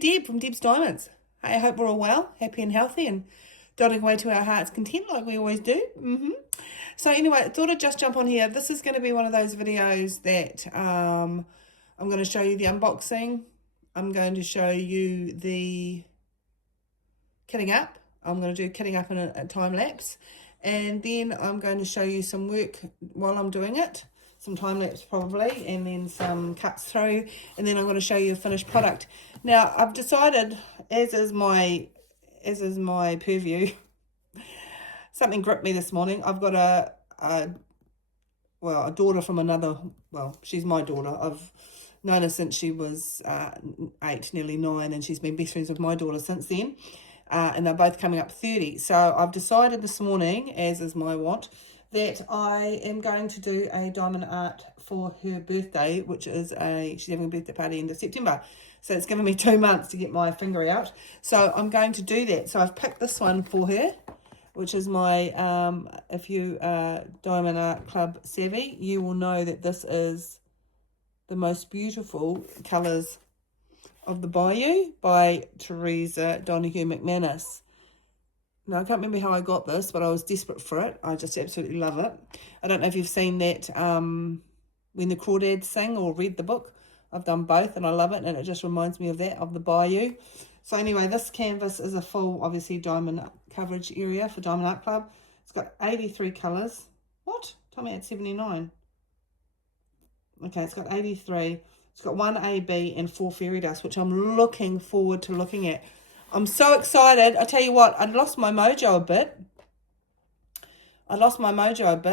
Deb from Deb's Diamonds. Hey, I hope we're all well, happy and healthy, and dotting away to our heart's content like we always do. So anyway, I thought I'd just jump on here. This is going to be one of those videos that I'm going to show you the unboxing. I'm going to show you the kitting up. I'm going to do kitting up in a time lapse. And then I'm going to show you some work while I'm doing it. Some time lapse probably, and then some cuts through, and then I'm going to show you a finished product. Now I've decided, as is my purview, something gripped me this morning. I've got a daughter from another, she's my daughter. I've known her since she was 8, nearly 9, and she's been best friends with my daughter since then. And they're both coming up 30. So I've decided this morning, as is my wont, that I am going to do a diamond art for her birthday, which is she's having a birthday party end of September. So it's given me 2 months to get my finger out. So I'm going to do that. So I've picked this one for her, which is my, if you are Diamond Art Club savvy, you will know that this is the most beautiful colours of the Bayou by Teresa Donahue McManus. Now, I can't remember how I got this, but I was desperate for it. I just absolutely love it. I don't know if you've seen that When the Crawdads Sing or read the book. I've done both and I love it, and it just reminds me of that, of the Bayou. So anyway, this canvas is a full, obviously, diamond coverage area for Diamond Art Club. It's got 83 colours. What? Tell me it's 79. Okay, it's got 83. It's got 1 AB and 4 fairy dust, which I'm looking forward to looking at. I'm so excited. I tell you what, I'd lost my mojo a bit.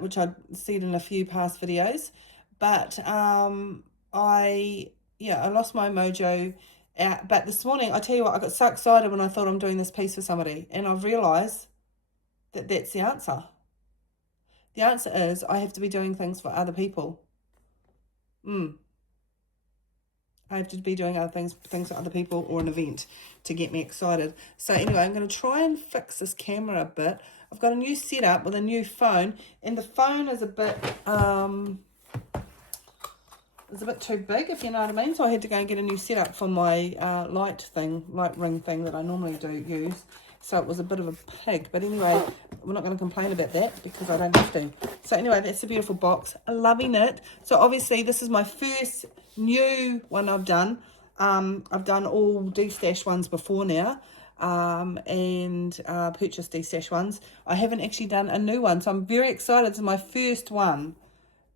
Which I'd said in a few past videos. But I lost my mojo. But this morning, I tell you what, I got so excited when I thought I'm doing this piece for somebody. And I've realised that that's the answer. The answer is I have to be doing things for other people. I have to be doing other things for other people or an event to get me excited. So anyway, I'm going to try and fix this camera a bit. I've got a new setup with a new phone, and the phone is a bit too big, if you know what I mean. So I had to go and get a new setup for my light ring thing that I normally use. So it was a bit of a pig. But anyway, we're not going to complain about that because I don't have to. So anyway, that's a beautiful box. I'm loving it. So obviously this is my first new one I've done. I've done all D-stash ones before now. And purchased D-stash ones. I haven't actually done a new one. So I'm very excited. It's my first one.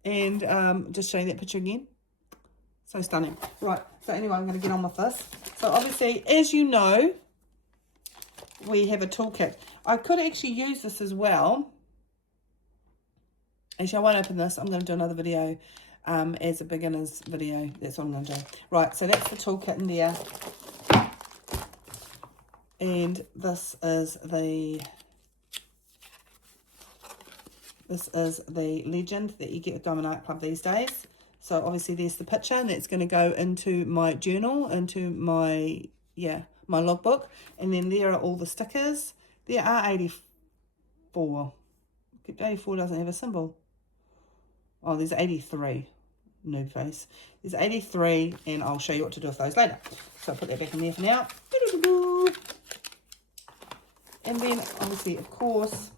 And just showing that picture again. So stunning. Right. So anyway, I'm going to get on with this. So obviously, as you know, we have a toolkit. I could actually use this as well. Actually, I won't open this. I'm going to do another video as a beginner's video. That's what I'm going to do. Right, so that's the toolkit in there. And this is the legend that you get at Diamond Art Club these days. So obviously there's the picture, and that's going to go into my journal, into my logbook. And then there are all the stickers. There are 84. 84 doesn't have a symbol. Oh, there's 83. Noob face. There's 83, and I'll show you what to do with those later. So I'll put that back in there for now. And then, obviously, of course,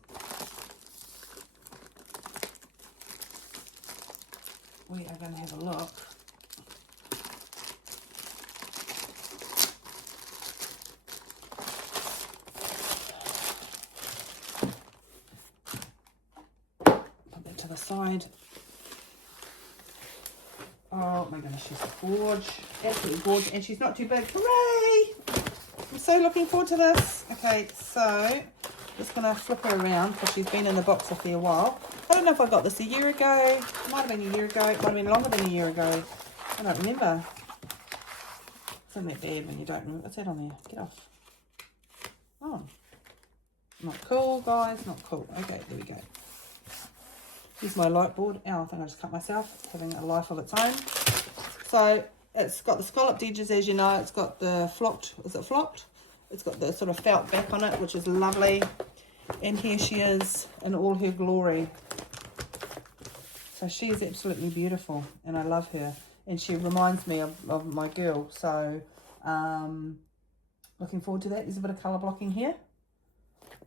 we are going to have a look. Put that to the side. Oh my goodness, she's gorge. Absolutely gorgeous. And she's not too big. Hooray! I'm so looking forward to this. Okay, so just going to flip her around because she's been in the box a fair while. I don't know if I got this a year ago. It might have been a year ago. It might have been longer than a year ago. I don't remember. Isn't that bad when you don't remember? What's that on there? Get off. Oh. Not cool, guys. Not cool. Okay, there we go. Here's my light board. Oh, I think I just cut myself. It's having a life of its own. So it's got the scalloped edges, as you know. It's got the flocked. Is it flocked? It's got the sort of felt back on it, which is lovely. And here she is in all her glory. So she is absolutely beautiful, and I love her. And she reminds me of my girl. So Looking forward to that. There's a bit of colour blocking here.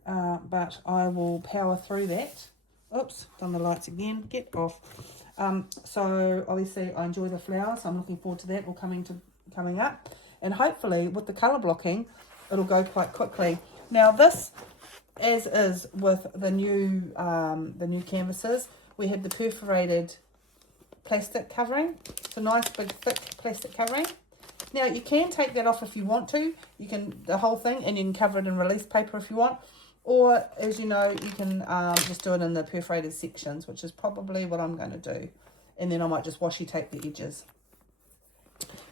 But I will power through that. Oops, done the lights again. Get off. So obviously I enjoy the flowers. So I'm looking forward to that all coming up. And hopefully with the colour blocking, it'll go quite quickly. Now this, as is with the new canvases, we have the perforated plastic covering. It's a nice big thick plastic covering. Now you can take that off if you want to. You can, the whole thing, and you can cover it in release paper if you want. Or, as you know, you can just do it in the perforated sections, which is probably what I'm going to do. And then I might just washi tape the edges.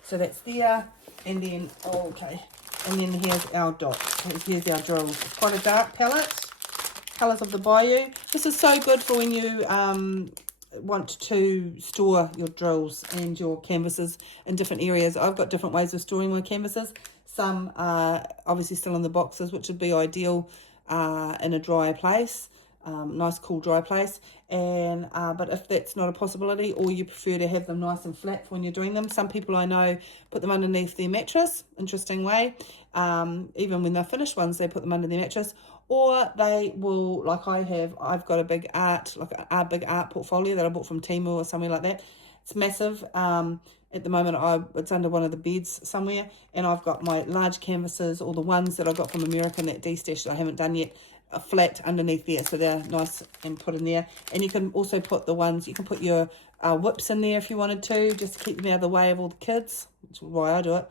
So that's there. And then, okay. And then here's our dot. Here's our drills. It's quite a dark palette. Colours of the Bayou. This is so good for when you want to store your drills and your canvases in different areas. I've got different ways of storing my canvases. Some are obviously still in the boxes, which would be ideal in a dry place, nice cool dry place, and but if that's not a possibility, or you prefer to have them nice and flat for when you're doing them, some people I know put them underneath their mattress. Interesting way. Even when they're finished ones, they put them under their mattress, or they will, like I've got a big art portfolio that I bought from Temu or somewhere like that. It's massive. At the moment, it's under one of the beds somewhere, and I've got my large canvases, or the ones that I got from America in that D-stash that I haven't done yet, flat underneath there, so they're nice and put in there. And you can also put the ones, you can put your whips in there if you wanted to, just to keep them out of the way of all the kids, which is why I do it.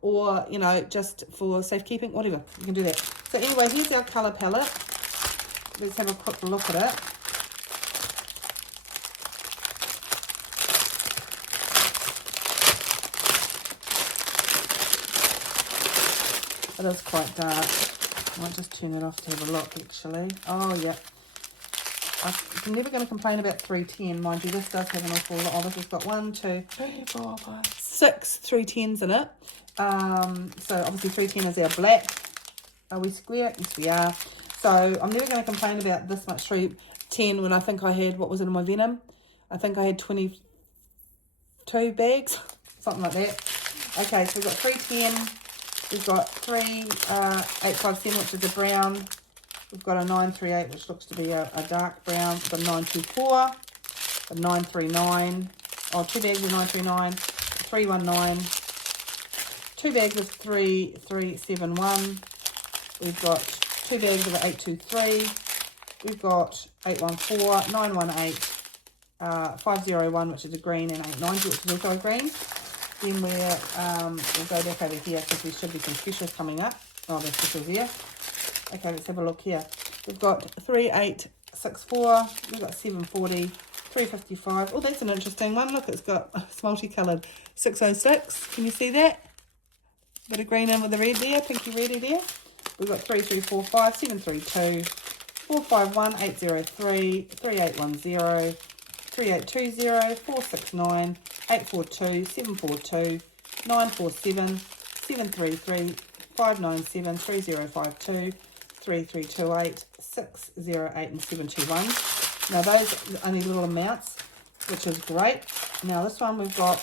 Or, you know, just for safekeeping, whatever, you can do that. So anyway, here's our colour palette. Let's have a quick look at it. It is quite dark. I might just turn it off to have a look, actually. Oh, yeah. I'm never going to complain about 310. Mind you, this does have an awful lot. Oh, this has got 1, 2, 3, 4, 5, 6 310s in it. So, obviously, 310 is our black. Are we square? Yes, we are. So, I'm never going to complain about this much 310 when I think I had, what was it in my Venom? I think I had 22 bags. Something like that. Okay, so we've got 310. We've got 3857, which is a brown. We've got a 938, which looks to be a dark brown. We've got a 924, a 939. Oh, 2 bags of 939, 319. 2 bags of 3371. We've got 2 bags of 823. We've got 814, 918, 501, which is a green, and 890, which is also a green. Then we'll go back over here because there should be some specials coming up. Oh, there's specials here. Okay, let's have a look here. We've got 3864. We've got 740, 355. Oh, that's an interesting one. Look, it's multicoloured. 606. Can you see that? Bit of green in with the red there, pinky reddy there. We've got 3345, 732, 451, 803, 3810. 3820, 469, 842, 742, 947, 733, 597, 3052, 3328, 608 and 721. Now those are only little amounts, which is great. Now this one we've got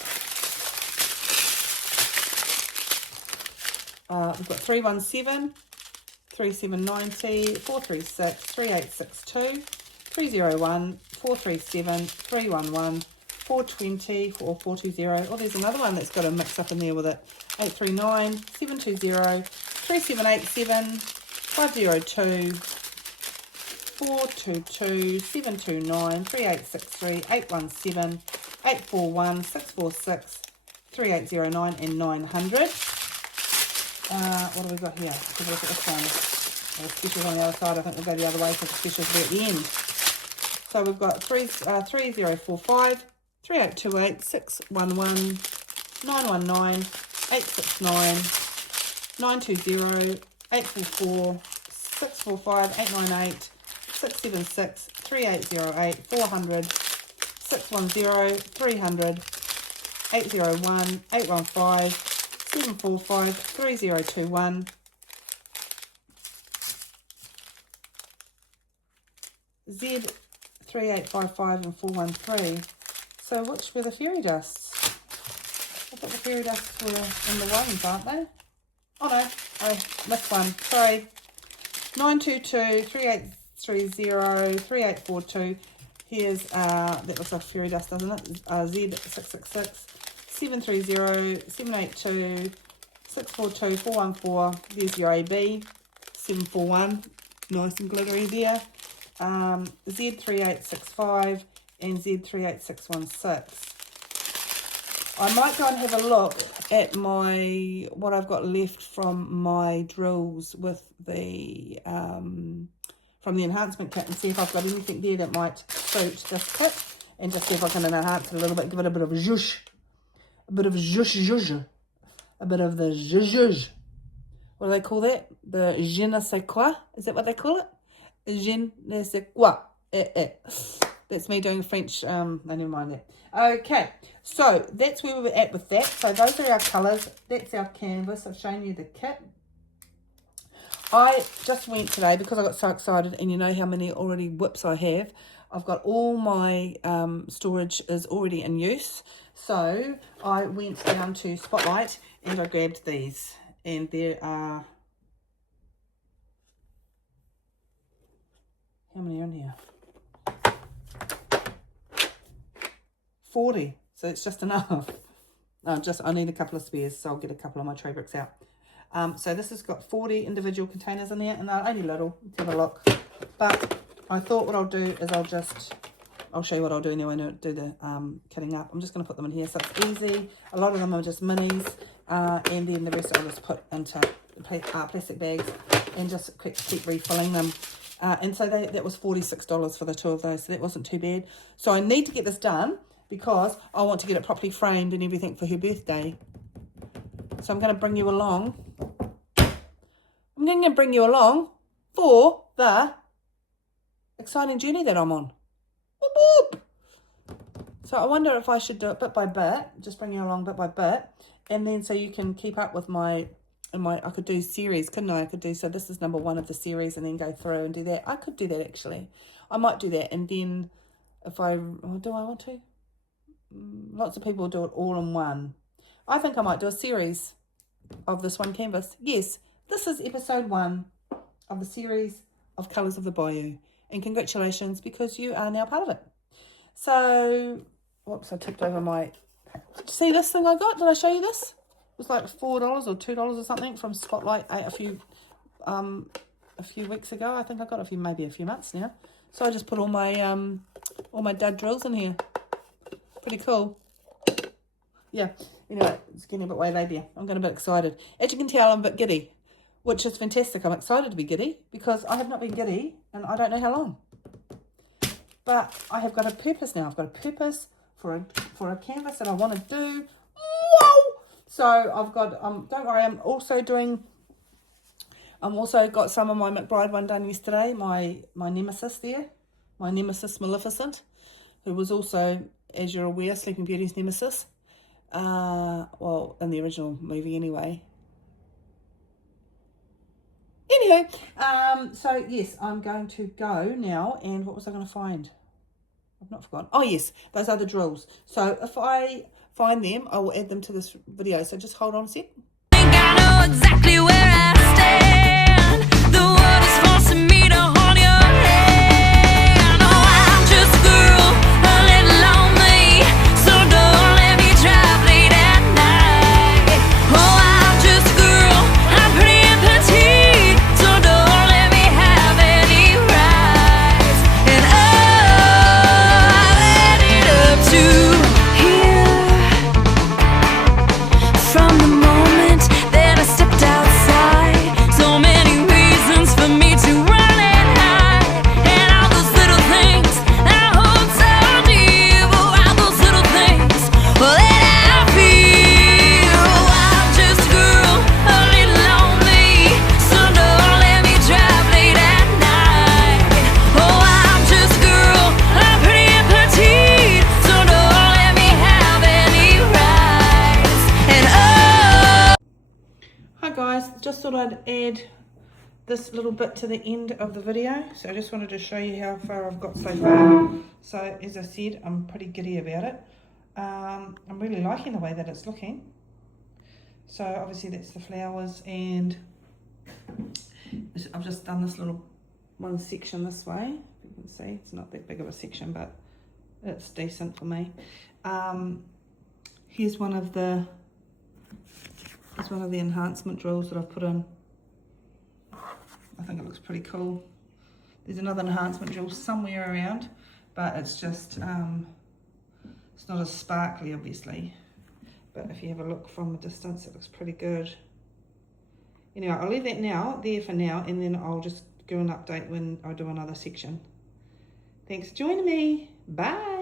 317, 3790, 436, 3862, 301, 437, 311, 420, or 420. Oh, there's another one that's got a mix up in there with it. 839, 720, 3787, 502, 422, 729, 3863, 817, 841, 646, 3809, and 900. What have we got here? Let's have a look at this one. The specials on the other side. I think we'll go the other way because the specials will be at the end. So we've got 3045, 3828, 611, 919, 869, 920, 844, 645, 898, 676, 3808, 400, 610, 300, 801, 815, 745, 3021, Z 3855 and 413. So which were the fairy dusts? I thought the fairy dusts were in the ones, aren't they? Oh no, I missed one. Sorry. 922-3830-3842. Here's, that looks like fairy dust, doesn't it? Z666 730-782-642-414. There's your AB. 741. Nice and glittery there. Z3865 and Z38616. I might go and have a look at what I've got left from my drills with the from the enhancement kit and see if I've got anything there that might suit this kit, and just see if I can enhance it a little bit, give it a bit of a zhuzh, a bit of zhuzh, a bit of the zhuzh. What do they call that? The je ne sais quoi? Is that what they call it? Je ne sais quoi. That's me doing French. No, never mind that. Okay, so that's where we were at with that. So those are our colours. That's our canvas. I've shown you the kit. I just went today because I got so excited, and you know how many already whips I have. I've got all my storage is already in use. So I went down to Spotlight and I grabbed these. And there are, how many are in here? 40. So it's just enough. I need a couple of spares, so I'll get a couple of my tray bricks out. So this has got 40 individual containers in there, and they're only little. Let's have a look. But I thought what I'll do is I'll show you what I'll do now when I do the cutting up. I'm just going to put them in here, so it's easy. A lot of them are just minis, and then the rest I'll just put into plastic bags and just keep refilling them. And so that was $46 for the two of those, so that wasn't too bad. So I need to get this done because I want to get it properly framed and everything for her birthday. So I'm going to bring you along. I'm going to bring you along for the exciting journey that I'm on. Whoop, whoop. So I wonder if I should do it bit by bit, just bring you along bit by bit, and then so you can keep up with I could do series, couldn't I? So this is number 1 of the series, and then go through and do that. I could do that actually. I might do that, and then do I want to? Lots of people do it all in one. I think I might do a series of this one canvas. Yes, this is episode 1 of the series of Colours of the Bayou. And congratulations, because you are now part of it. So, whoops, I tipped over my... See this thing I got? Did I show you this? It was like $4 or $2 or something from Spotlight a few weeks ago. I think I got maybe a few months now. So I just put all my dud drills in here. Pretty cool. Yeah, anyway, it's getting a bit way later. I'm getting a bit excited. As you can tell, I'm a bit giddy, which is fantastic. I'm excited to be giddy because I have not been giddy and I don't know how long. But I have got a purpose now. I've got a purpose for a canvas that I want to do. Whoa! So I've got, don't worry, I'm also got some of my McBride one done yesterday. My nemesis there, my nemesis Maleficent, who was also, as you're aware, Sleeping Beauty's nemesis. Well, in the original movie anyway. Anyway, so yes, I'm going to go now, and what was I going to find? I've not forgotten. Oh yes, those are the drills. So if I find them, I will add them to this video. So just hold on a sec. I know exactly where I stand. The world is forcing me to hold your hand. Oh, I'm just a girl, a little lonely, so don't let me drive late at night. Oh, I'm just a girl, I'm pretty and petite, so don't let me have any rights. And oh, I let it up to here. From the moment that I stepped outside, so many reasons for me to run and hide. And all those little things I hold so dear, oh, all those little things, well, that I feel. Oh, I'm just a girl, a little lonely, so don't let me drive late at night. Oh, I'm just a girl, I'm pretty and petite, so don't let me have any rights. And oh, hi guys, just thought I'd add this little bit to the end of the video. So I just wanted to show you how far I've got so far. So as I said, I'm pretty giddy about it. I'm really liking the way that it's looking. So obviously that's the flowers, and I've just done this little one section this way. You can see it's not that big of a section, but it's decent for me. Here's one of the enhancement drills that I've put in. I think it looks pretty cool. There's another enhancement drill somewhere around, but it's just it's not as sparkly, obviously. But if you have a look from a distance, it looks pretty good. Anyway, I'll leave that there for now, and then I'll just do an update when I do another section. Thanks for joining me. Bye.